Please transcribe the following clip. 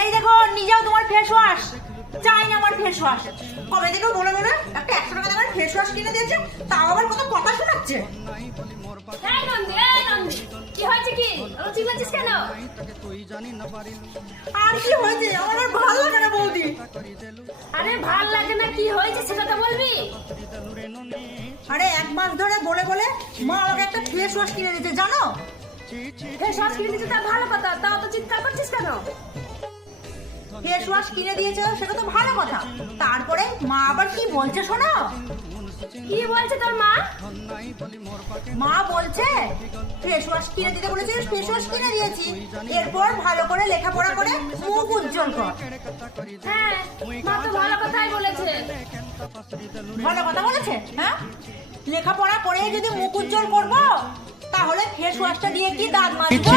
এই দেখো নিজেও তোমার ফেস ওয়াশ চাই না। আমার ফেস ওয়াশ কবে থেকে বলে বলে একটা 100 টাকা দামের ফেস ওয়াশ কিনে দিয়েছে, তাও আবার কত কথা শোনাচ্ছে। এই নন্দী, কি হয়েছে? কি রুচি করছিস কেন? আর কি হয়েছে? আমার আর ভালো লাগে না বৌদি। আরে ভাল লাগে না, কি হয়েছে সেটা তো বলবি। আরে 1 মাস ধরে বলে বলে মা আমাকে একটা ফেস ওয়াশ কিনে দিয়েছে জানো। ফেস ওয়াশ কিনে দিতে তা ভালো কথা, তাও তো চিৎকার করছিস কেন? ফেস ওয়াশ কিনে দিয়েছে সেটা তো ভালো কথা, তারপরে মা আবার কি বলছে শোনো। কি বলছে তোর মা? মা বলছে ফেস ওয়াশ কিনে দিতে বলেছে, ফেস ওয়াশ কিনে দিয়েছি, এরপর ভালো করে লেখাপড়া করে মুখ উজ্জ্বল কর। হ্যাঁ, মা তো ভালো কথাই বলেছে। ভালো কথা বলেছে? হ্যাঁ, লেখাপড়া করে যদি মুখ উজ্জ্বল করবো তাহলে ফেস ওয়াশটা দিয়ে কি দাঁত মাজবো?